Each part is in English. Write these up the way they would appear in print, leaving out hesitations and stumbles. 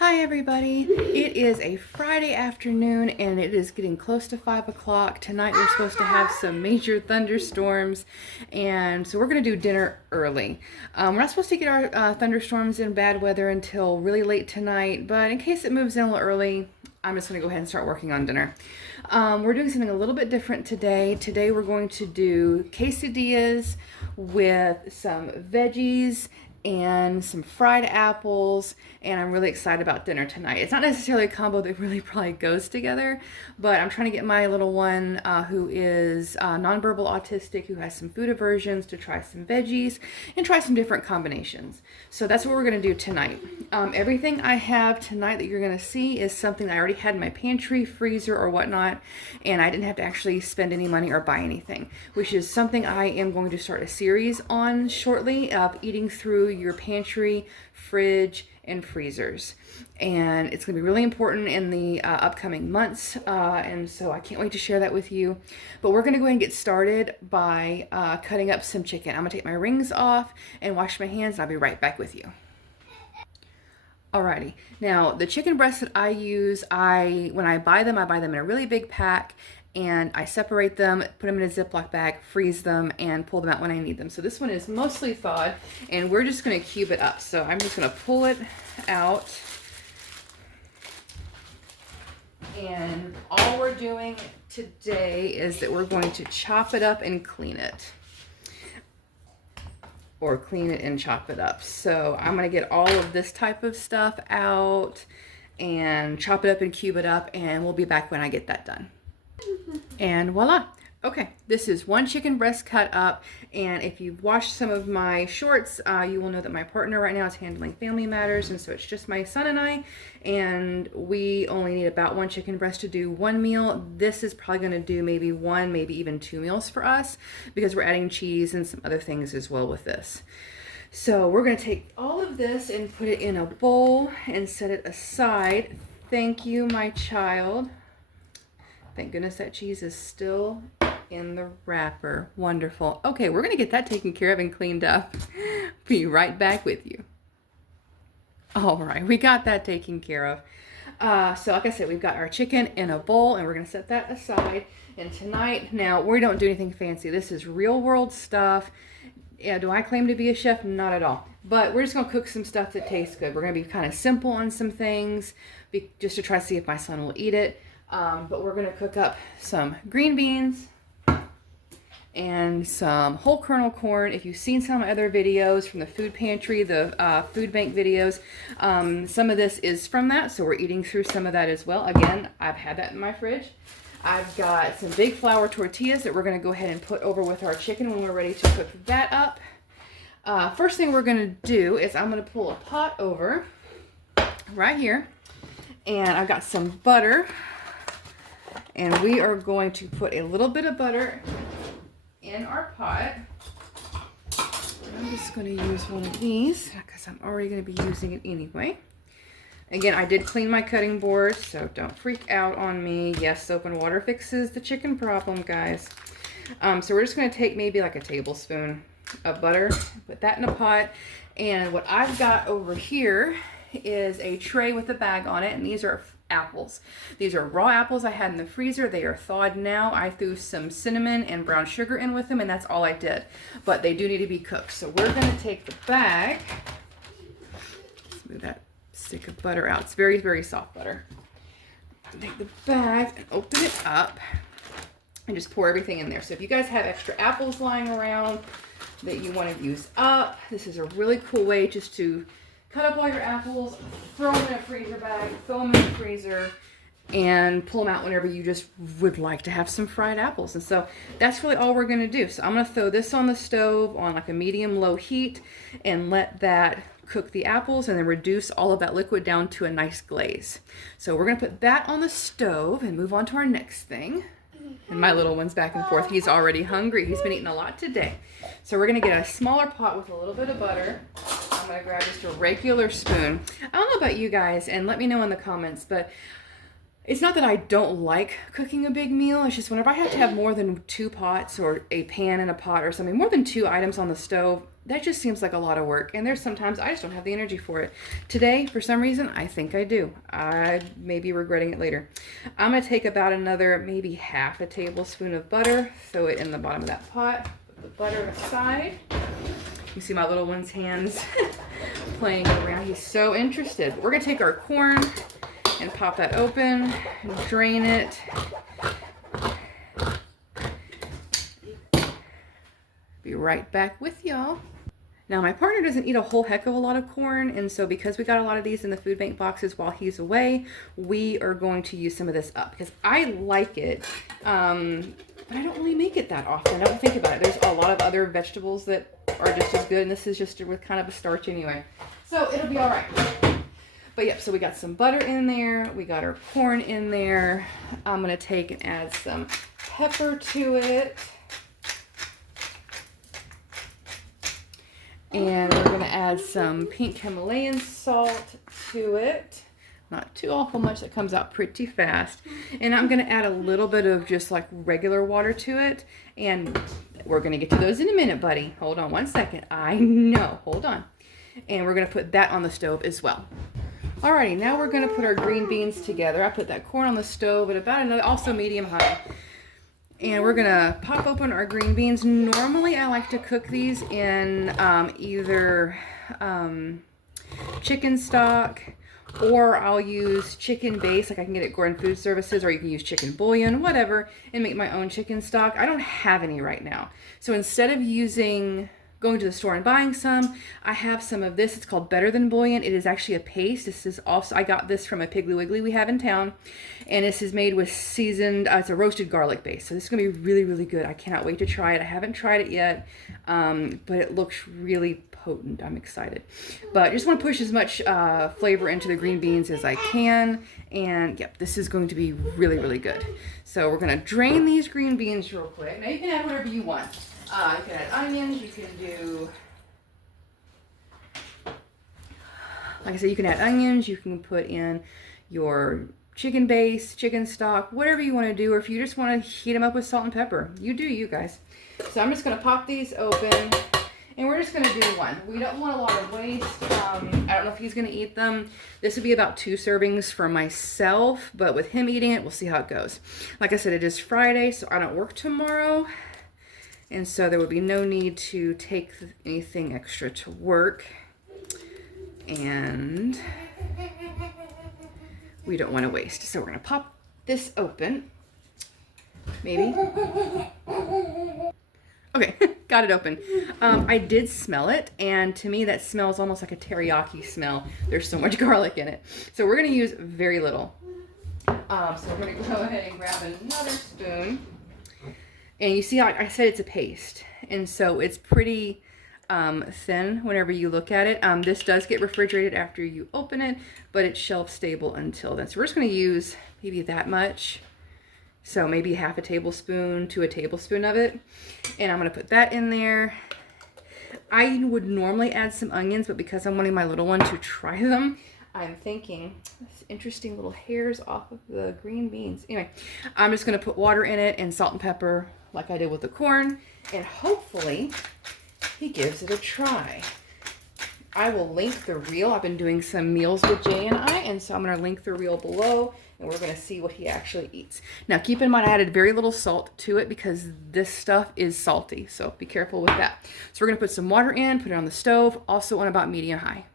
Hi everybody, it is a Friday afternoon and it is getting close to 5 o'clock. Tonight we're supposed to have some major thunderstorms, and so we're going to do dinner early. We're not supposed to get our thunderstorms in bad weather until really late tonight, but in case it moves in a little early, I'm just going to go ahead and start working on dinner. We're doing something a little bit different today. Today we're going to do quesadillas with some veggies and some fried apples, and I'm really excited about dinner tonight. It's not necessarily a combo that really probably goes together, but I'm trying to get my little one who is nonverbal autistic, who has some food aversions, to try some veggies and try some different combinations. So that's what we're going to do tonight. Everything I have tonight that you're going to see is something I already had in my pantry, freezer, or whatnot, and I didn't have to actually spend any money or buy anything, which is something I am going to start a series on shortly, of eating through your pantry, fridge, and freezers. And it's going to be really important in the upcoming months, and so I can't wait to share that with you. But we're going to go ahead and get started by cutting up some chicken. I'm going to take my rings off and wash my hands, and I'll be right back with you. Alrighty, now the chicken breasts that I use, when I buy them in a really big pack, and I separate them, put them in a Ziploc bag, freeze them, and pull them out when I need them. So this one is mostly thawed, and we're just going to cube it up. So I'm just going to pull it out, and all we're doing today is that we're going to chop it up and clean it. Or clean it and chop it up. So I'm going to get all of this type of stuff out and chop it up and cube it up, and we'll be back when I get that done. And voila. Okay, this is one chicken breast cut up, and if you've watched some of my shorts, you will know that my partner right now is handling family matters, and so it's just my son and I, and we only need about one chicken breast to do one meal. This is probably going to do maybe one, maybe even two meals for us, because we're adding cheese and some other things as well with this. So we're going to take all of this and put it in a bowl and set it aside. Thank you, my child. Thank goodness that cheese is still in the wrapper. Wonderful. Okay, we're going to get that taken care of and cleaned up. Be right back with you. All right, we got that taken care of. So like I said, we've got our chicken in a bowl, and we're going to set that aside. And tonight, now, we don't do anything fancy. This is real world stuff. Yeah, do I claim to be a chef? Not at all. But we're just going to cook some stuff that tastes good. We're going to be kind of simple on some things, just to try to see if my son will eat it. But we're going to cook up some green beans and some whole kernel corn. If you've seen some other videos from the food pantry, the food bank videos, some of this is from that, so we're eating through some of that as well. Again, I've had that in my fridge. I've got some big flour tortillas that we're going to go ahead and put over with our chicken when we're ready to cook that up. First thing we're going to do is I'm going to pull a pot over right here, and I've got some butter. And we are going to put a little bit of butter in our pot. I'm just going to use one of these because I'm already going to be using it anyway. Again, I did clean my cutting board, so don't freak out on me. Yes, soap and water fixes the chicken problem, guys. So we're just going to take maybe like a tablespoon of butter, put that in a pot. And what I've got over here is a tray with a bag on it, and these are apples. These are raw apples I had in the freezer. They are thawed now. I threw some cinnamon and brown sugar in with them, and that's all I did. But they do need to be cooked. So we're going to take the bag. Let's move that stick of butter out. It's very, very soft butter. Take the bag and open it up and just pour everything in there. So if you guys have extra apples lying around that you want to use up, this is a really cool way just to cut up all your apples, throw them in a freezer bag, throw them in the freezer, and pull them out whenever you just would like to have some fried apples. And so that's really all we're going to do. So I'm going to throw this on the stove on like a medium-low heat and let that cook the apples and then reduce all of that liquid down to a nice glaze. So we're going to put that on the stove and move on to our next thing. And my little one's back and forth. He's already hungry. He's been eating a lot today. So we're going to get a smaller pot with a little bit of butter. I'm going to grab just a regular spoon. I don't know about you guys, and let me know in the comments, but It's not that I don't like cooking a big meal. It's just whenever I have to have more than 2 pots or a pan and a pot or something, more than 2 items on the stove, that just seems like a lot of work. And there's sometimes I just don't have the energy for it. Today, for some reason, I think I do. I may be regretting it later. I'm going to take about another maybe half a tablespoon of butter, throw it in the bottom of that pot, put the butter aside. You see my little one's hands playing around. He's so interested. We're going to take our corn and pop that open and drain it. Be right back with y'all. Now my partner doesn't eat a whole heck of a lot of corn, and so because we got a lot of these in the food bank boxes while he's away, we are going to use some of this up because I like it, but I don't really make it that often. I don't think about it. There's a lot of other vegetables that are just as good, and this is just with kind of a starch anyway, so it'll be all right. But yep, so we got some butter in there, we got our corn in there. I'm gonna take and add some pepper to it. And we're gonna add some pink Himalayan salt to it. Not too awful much, that comes out pretty fast. And I'm gonna add a little bit of just like regular water to it. And we're gonna get to those in a minute, buddy. Hold on one second. I know, hold on. And we're gonna put that on the stove as well. Alrighty, now we're gonna put our green beans together. I put that corn on the stove at about another, also medium high. And we're gonna pop open our green beans. Normally I like to cook these in either chicken stock, or I'll use chicken base, like I can get it at Gordon Food Services, or you can use chicken bouillon, whatever, and make my own chicken stock. I don't have any right now. So instead of going to the store and buying some, I have some of this. It's called Better Than Bouillon. It is actually a paste. This is also, I got this from a Piggly Wiggly we have in town. And this is made with seasoned, it's a roasted garlic base. So this is gonna be really, really good. I cannot wait to try it. I haven't tried it yet, but it looks really potent. I'm excited. But I just wanna push as much flavor into the green beans as I can. And yep, this is going to be really, really good. So we're gonna drain these green beans real quick. Now you can add whatever you want. You can add onions, you can do, like I said, you can add onions, you can put in your chicken base, chicken stock, whatever you want to do, or if you just want to heat them up with salt and pepper. You do you guys. So I'm just going to pop these open, and we're just going to do one. We don't want a lot of waste. I don't know if he's going to eat them. This would be about 2 servings for myself, but with him eating it, we'll see how it goes. Like I said, it is Friday, so I don't work tomorrow. And so there would be no need to take anything extra to work. And we don't want to waste. So we're going to pop this open. Maybe. Okay, got it open. I did smell it, and to me that smells almost like a teriyaki smell. There's so much garlic in it. So we're going to use very little. So we're going to go ahead and grab another spoon. And you see how I said it's a paste, and so it's pretty thin whenever you look at it. This does get refrigerated after you open it, but it's shelf stable until then. So we're just going to use maybe that much. So maybe half a tablespoon to a tablespoon of it. And I'm going to put that in there. I would normally add some onions, but because I'm wanting my little one to try them, I'm thinking interesting little hairs off of the green beans. Anyway, I'm just going to put water in it and salt and pepper like I did with the corn, and hopefully he gives it a try. I will link the reel. I've been doing some meals with Jay and I, and so I'm going to link the reel below, and we're going to see what he actually eats. Now keep in mind I added very little salt to it because this stuff is salty, so be careful with that. So we're going to put some water in, put it on the stove, also on about medium high.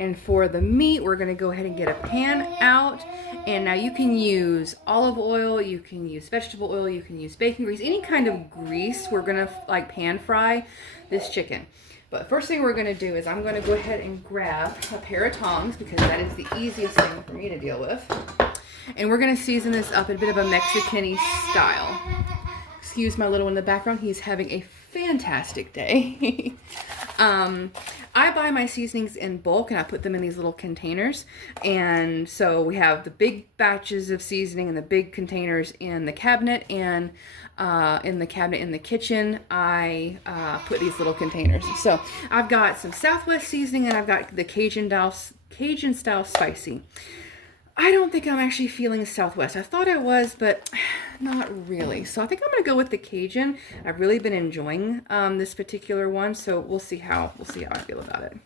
And for the meat, we're going to go ahead and get a pan out. And now you can use olive oil, you can use vegetable oil, you can use bacon grease, any kind of grease. We're going to like pan fry this chicken. But first thing we're going to do is I'm going to go ahead and grab a pair of tongs because that is the easiest thing for me to deal with. And we're going to season this up in a bit of a Mexican-y style. Excuse my little one in the background. He's having a fantastic day. I buy my seasonings in bulk and I put them in these little containers. And so we have the big batches of seasoning and the big containers in the cabinet, and in the kitchen I put these little containers. So I've got some Southwest seasoning and I've got the Cajun style spicy. I don't think I'm actually feeling Southwest. I thought I was, but not really. So I think I'm gonna go with the Cajun. I've really been enjoying this particular one, so we'll see how I feel about it.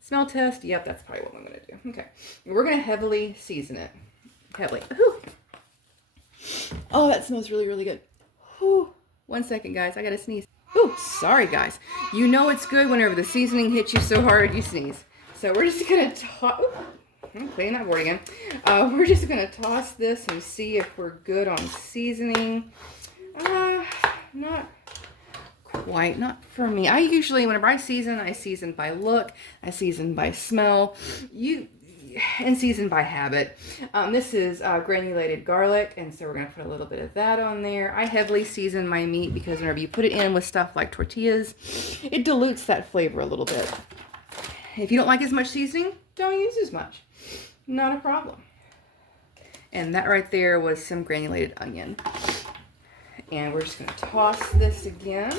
Smell test. Yep, that's probably what I'm gonna do. Okay, we're gonna heavily season it. Heavily. Whew. Oh, that smells really, really good. Whew. 1 second, guys. I gotta sneeze. Oh, sorry, guys. You know it's good whenever the seasoning hits you so hard you sneeze. So we're just gonna toss. I'm cleaning that board again. We're just gonna toss this and see if we're good on seasoning. Not quite, not for me. I usually, whenever I season by look, I season by smell, and season by habit. This is granulated garlic, and so we're gonna put a little bit of that on there. I heavily season my meat because whenever you put it in with stuff like tortillas, it dilutes that flavor a little bit. If you don't like as much seasoning, don't use as much. Not a problem. And that right there was some granulated onion. And we're just going to toss this again.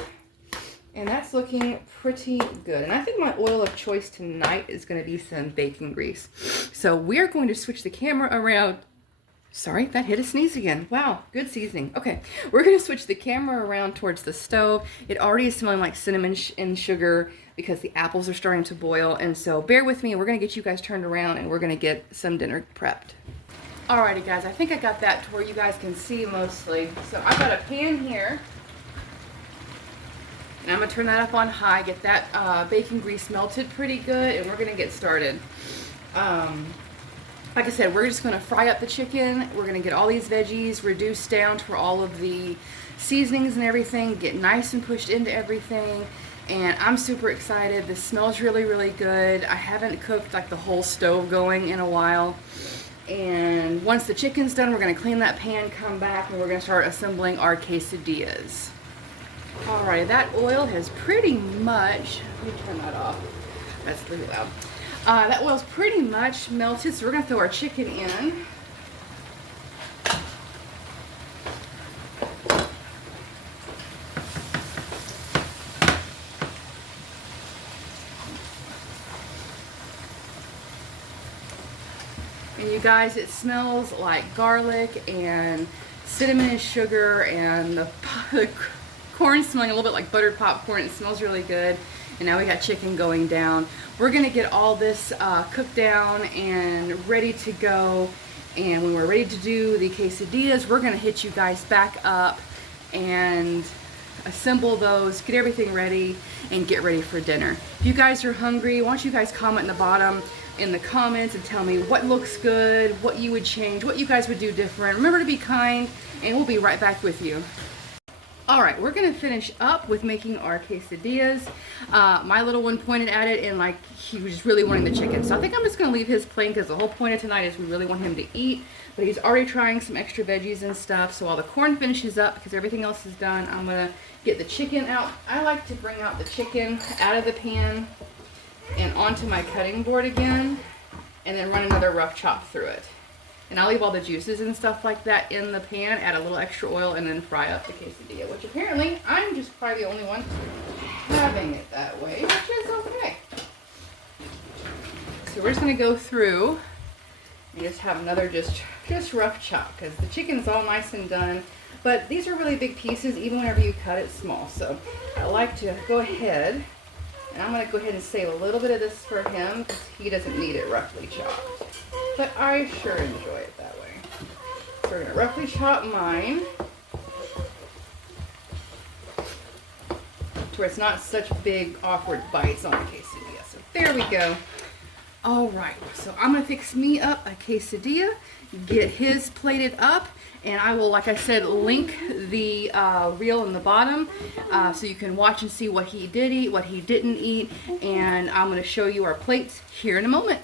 And that's looking pretty good. And I think my oil of choice tonight is going to be some bacon grease. So we're going to switch the camera around. Sorry, that hit a sneeze again. Wow, good seasoning. Okay, we're going to switch the camera around towards the stove. It already is smelling like cinnamon and sugar because the apples are starting to boil. And so bear with me. We're going to get you guys turned around and we're going to get some dinner prepped. Alrighty, guys, I think I got that to where you guys can see mostly. So I've got a pan here. And I'm going to turn that up on high, get that bacon grease melted pretty good, and we're going to get started. Like I said, we're just going to fry up the chicken. We're going to get all these veggies reduced down to where all of the seasonings and everything get nice and pushed into everything. And I'm super excited. This smells really, really good. I haven't cooked like the whole stove going in a while. And once the chicken's done, we're going to clean that pan, come back, and we're going to start assembling our quesadillas. Alright, that oil has pretty much, let me turn that off. That's really loud. That oil's pretty much melted, so we're going to throw our chicken in. And you guys, it smells like garlic and cinnamon and sugar, and the corn smelling a little bit like buttered popcorn. It smells really good. And now we got chicken going down. We're gonna get all this cooked down and ready to go. And when we're ready to do the quesadillas, we're gonna hit you guys back up and assemble those, get everything ready, and get ready for dinner. If you guys are hungry, why don't you guys comment in the bottom in the comments and tell me what looks good, what you would change, what you guys would do different. Remember to be kind, and we'll be right back with you. Alright, we're going to finish up with making our quesadillas. My little one pointed at it and like he was just really wanting the chicken. So I think I'm just going to leave his plain because the whole point of tonight is we really want him to eat. But he's already trying some extra veggies and stuff. So while the corn finishes up, because everything else is done, I'm going to get the chicken out. I like to bring out the chicken out of the pan and onto my cutting board again. And then run another rough chop through it. And I'll leave all the juices and stuff like that in the pan, add a little extra oil, and then fry up the quesadilla, which apparently I'm just probably the only one having it that way, which is okay. So we're just going to go through and just have another just rough chop, because the chicken's all nice and done. But these are really big pieces, even whenever you cut it small. So I like to go ahead, and I'm going to go ahead and save a little bit of this for him, because he doesn't need it roughly chopped. But I sure enjoy it that way. So we're going to roughly chop mine to where it's not such big, awkward bites on the quesadilla. So there we go. Alright, so I'm going to fix me up a quesadilla, get his plated up, and I will, like I said, link the reel in the bottom so you can watch and see what he did eat, what he didn't eat, and I'm going to show you our plates here in a moment.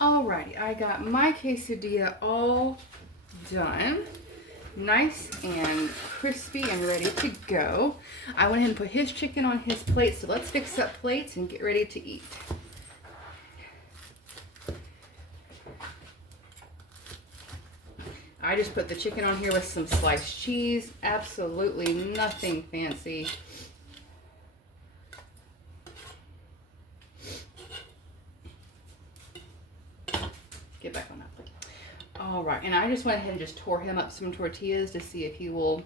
Alrighty, I got my quesadilla all done. Nice and crispy and ready to go. I went ahead and put his chicken on his plate, so let's fix up plates and get ready to eat. I just put the chicken on here with some sliced cheese. Absolutely nothing fancy. Get back on that plate. All right, and I just went ahead and just tore him up some tortillas to see if he will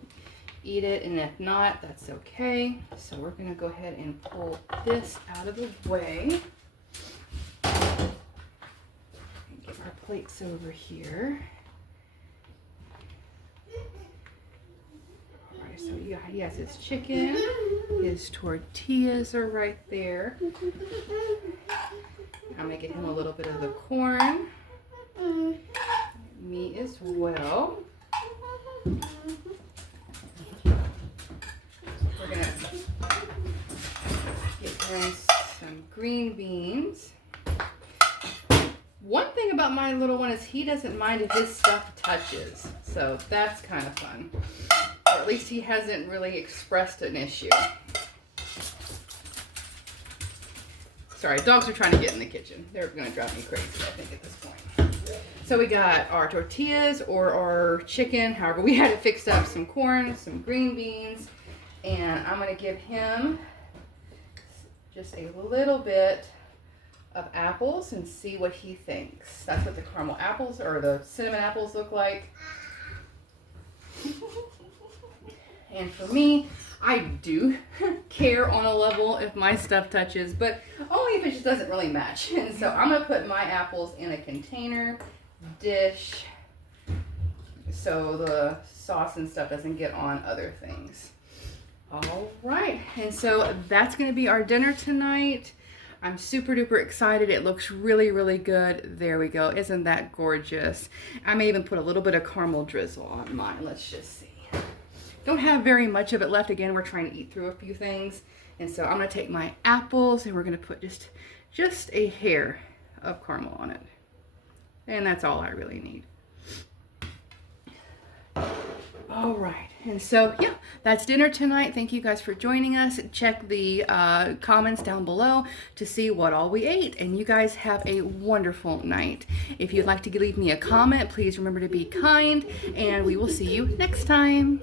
eat it, and if not, that's okay. So we're gonna go ahead and pull this out of the way. And get our plates over here. All right, so he has his chicken, his tortillas are right there. I'm gonna get him a little bit of the corn. Me as well. We're gonna get him some green beans. One thing about my little one is he doesn't mind if his stuff touches, so that's kind of fun. Or at least he hasn't really expressed an issue. Sorry, dogs are trying to get in the kitchen. They're gonna drive me crazy, I think, at this point. So we got our tortillas or our chicken, however we had it fixed up, some corn, some green beans, and I'm gonna give him just a little bit of apples and see what he thinks. That's what the caramel apples or the cinnamon apples look like. And for me, I do care on a level if my stuff touches, but only if it just doesn't really match. And so I'm gonna put my apples in a container dish so the sauce and stuff doesn't get on other things. All right, and so that's gonna be our dinner tonight. I'm super duper excited. It looks really, really good. There we go. Isn't that gorgeous? I may even put a little bit of caramel drizzle on mine. Let's just see. Don't have very much of it left. Again, we're trying to eat through a few things. And so I'm gonna take my apples and we're gonna put just a hair of caramel on it. And that's all I really need. All right, and so yeah, that's dinner tonight. Thank you guys for joining us. Check the comments down below to see what all we ate, and you guys have a wonderful night. If you'd like to leave me a comment, please remember to be kind, and we will see you next time.